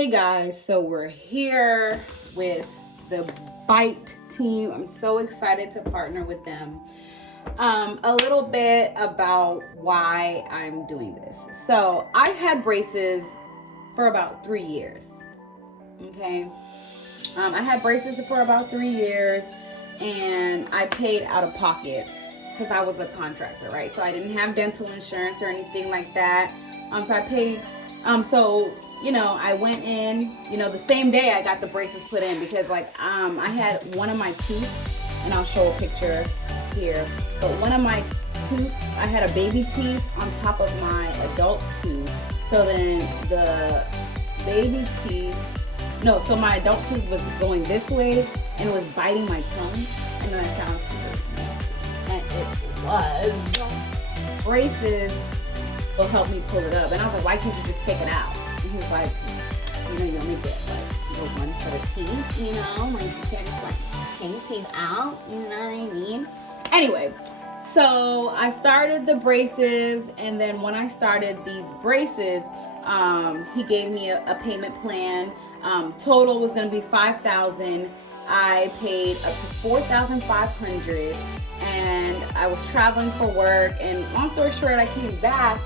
Hey guys, so we're here with the Byte team. I'm so excited to partner with them. A little bit about why I'm doing this. So I've had braces for about 3 years. Okay. I had braces for about 3 years and I paid out of pocket because I was a contractor, right? So I didn't have dental insurance or anything like that. So I paid, I went in, the same day I got the braces put in because I had one of my teeth, and I'll show a picture here, but one of my tooth, I had a baby teeth on top of my adult tooth. So then the baby teeth, so my adult tooth was going this way and it was biting my tongue, and then I found and it was braces will help me pull it up. And I was like, why can't you just take it out? And he was like, you only get one set of teeth, you can't just take teeth out, you know what I mean? Anyway, so I started the braces, and then when I started these braces, he gave me a payment plan. Total was going to be $5,000. I paid up to $4,500, and I was traveling for work. And long story short, I came back,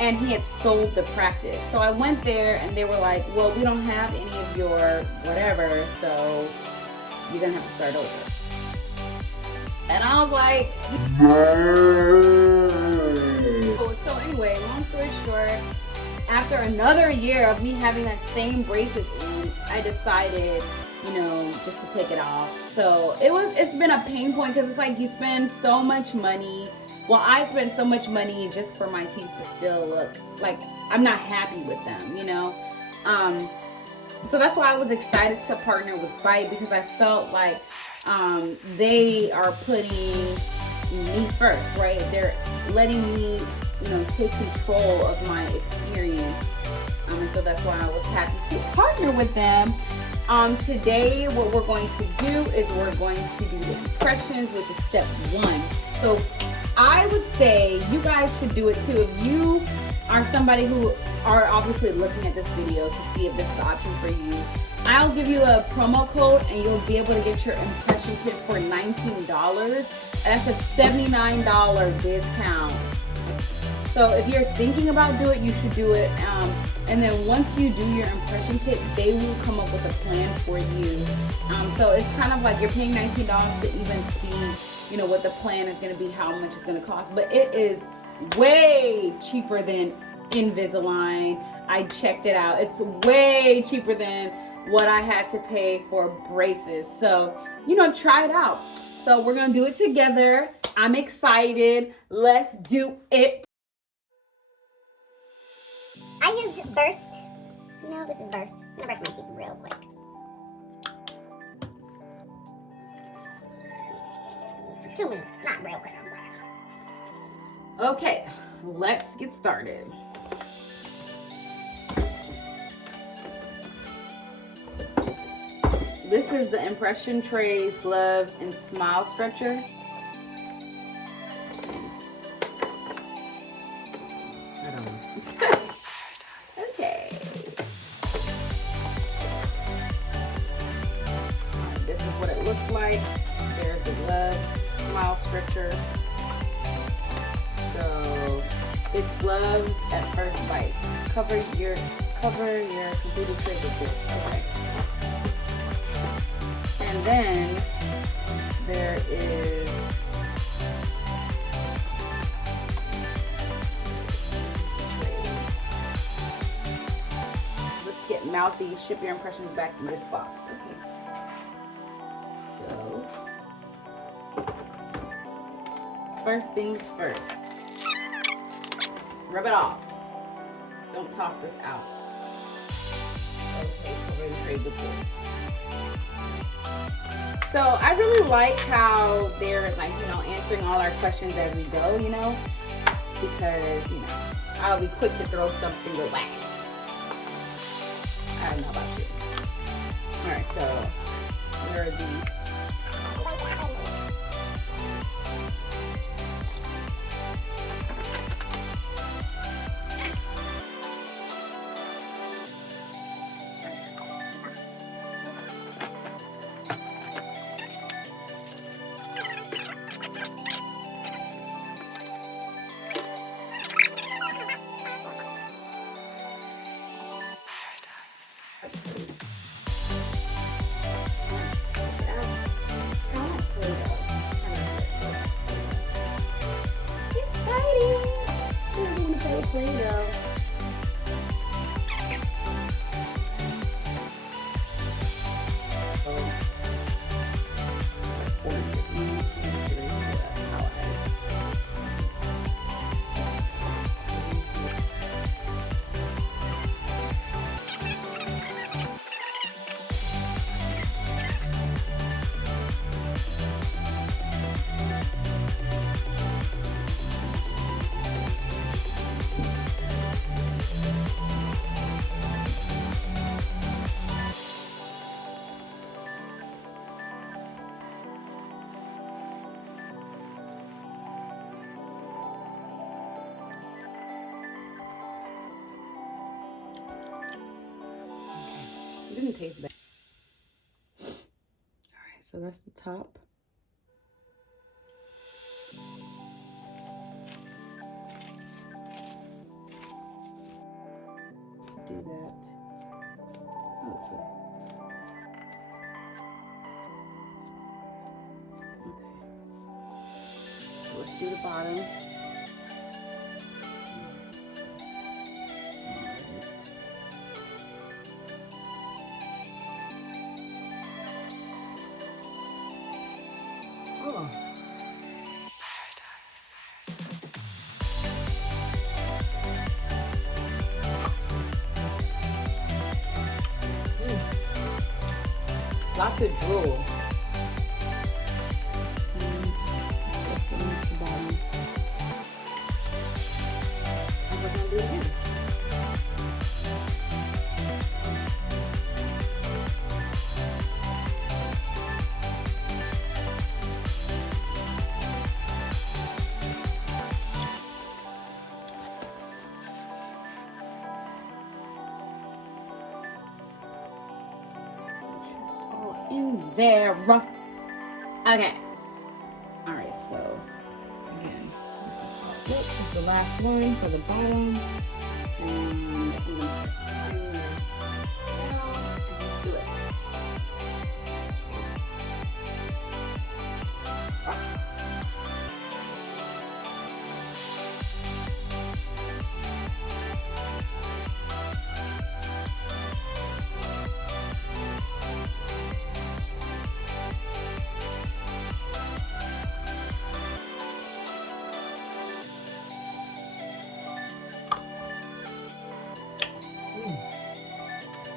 and he had sold the practice. So I went there, and they were like, "Well, we don't have any of your whatever, so you're gonna have to start over." And I was like, "No." So anyway, long story short, after another year of me having that same braces in, I decided, just to take it off. So it's been a pain point because it's like you spend so much money. Well, I spent so much money just for my teeth to still look like I'm not happy with them, So that's why I was excited to partner with Byte, because I felt like they are putting me first, right? They're letting me take control of my experience. And so that's why I was happy to partner with them. Today, what we're going to do is we're going to do the impressions, which is step 1. So I would say you guys should do it too. If you are somebody who are obviously looking at this video to see if this is an option for you, I'll give you a promo code and you'll be able to get your impression kit for $19. That's a $79 discount. So if you're thinking about doing it, you should do it. And then once you do your impression kit, they will come up with a plan for you. So it's kind of like you're paying $19 to even see, what the plan is going to be, how much it's going to cost. But it is way cheaper than Invisalign. I checked it out. It's way cheaper than what I had to pay for braces. So, try it out. So we're going to do it together. I'm excited. Let's do it. I use Burst. No, this is Burst. I'm gonna brush my teeth real quick. Two minutes, not real quick. Okay, let's get started. This is the Impression Trays, Gloves, and Smile Stretcher. I don't know. Okay. This is what it looks like. There's the glove, Smile Stretcher. So it's gloves at first bite. Cover your computer tray with this. Okay. And then there is get mouthy, ship your impressions back in this box. Okay. So, first things first. Let's rub it off. Don't toss this out. Okay, so we're gonna trade with this. So I really like how they're answering all our questions as we go, because, I'll be quick to throw something away. I don't know about you. Alright, so where are these? little Play-Doh. It didn't taste bad. All right, so that's the top. Let's do that. Oh, sorry. Okay. So let's do the bottom. Oh. Lots of drool. That's the bottom. And we're gonna do it again. In there. Okay. All right, so again, this is the last one for the bottom, and I'm gonna do it.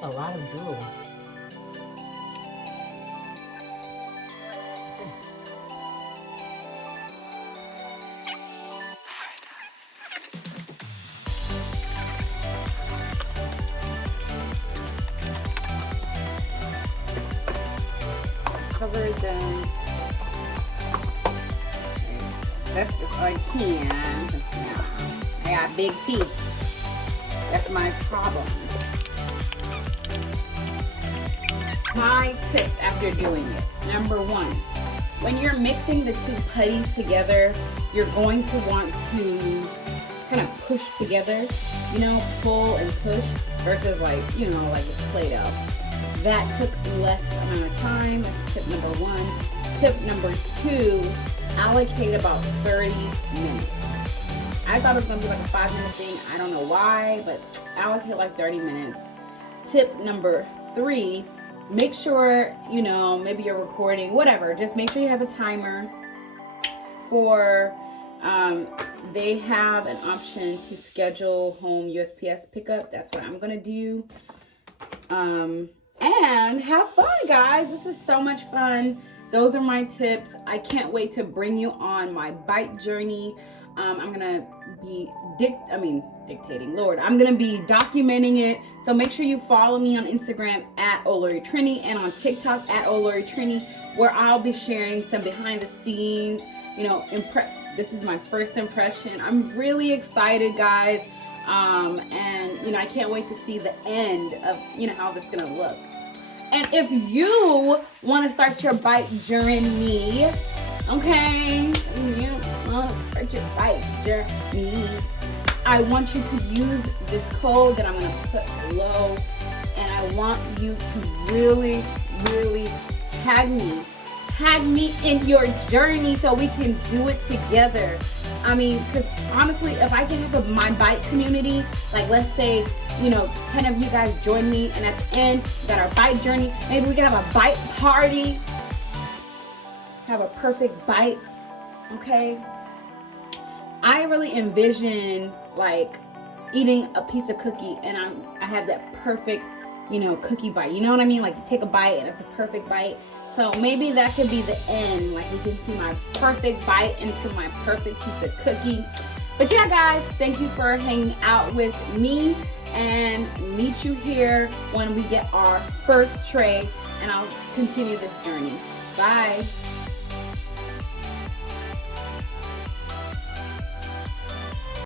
A lot of drool. Cover them. That's if I can. I got big teeth. That's my problem. My tips after doing it. Number one, when you're mixing the two putties together, you're going to want to kind of push together, you know, pull and push versus like, you know, like with Play-Doh. That took less amount of time. That's tip number one. Tip number two, allocate about 30 minutes. I thought it was gonna be like a 5-minute thing. I don't know why, but allocate like 30 minutes. Tip number three, make sure, you know, maybe you're recording, whatever. Just make sure you have a timer for, they have an option to schedule home USPS pickup. That's what I'm gonna do. And have fun, guys. This is so much fun. Those are my tips. I can't wait to bring you on my Byte journey. I'm gonna be dictating, Lord. I'm gonna be documenting it. So make sure you follow me on Instagram at Olori Trini and on TikTok at Olori Trini, where I'll be sharing some behind the scenes, you know, this is my first impression. I'm really excited, guys. And you know, I can't wait to see the end of, you know, how this is gonna look. And if you want to start your Byte journey, okay, you want to start your Byte journey, I want you to use this code that I'm going to put below, and I want you to really, really tag me in your journey so we can do it together. I mean, because honestly, if I can have my Byte community, like let's say, 10 of you guys join me, and at the end, we got our Byte journey. Maybe we can have a Byte party, have a perfect Byte, okay? I really envision like eating a piece of cookie, and I have that perfect, cookie bite. You know what I mean? Like you take a bite and it's a perfect bite. So maybe that could be the end. Like we can see my perfect bite into my perfect piece of cookie. But yeah, guys, thank you for hanging out with me, and meet you here when we get our first tray, and I'll continue this journey. Bye.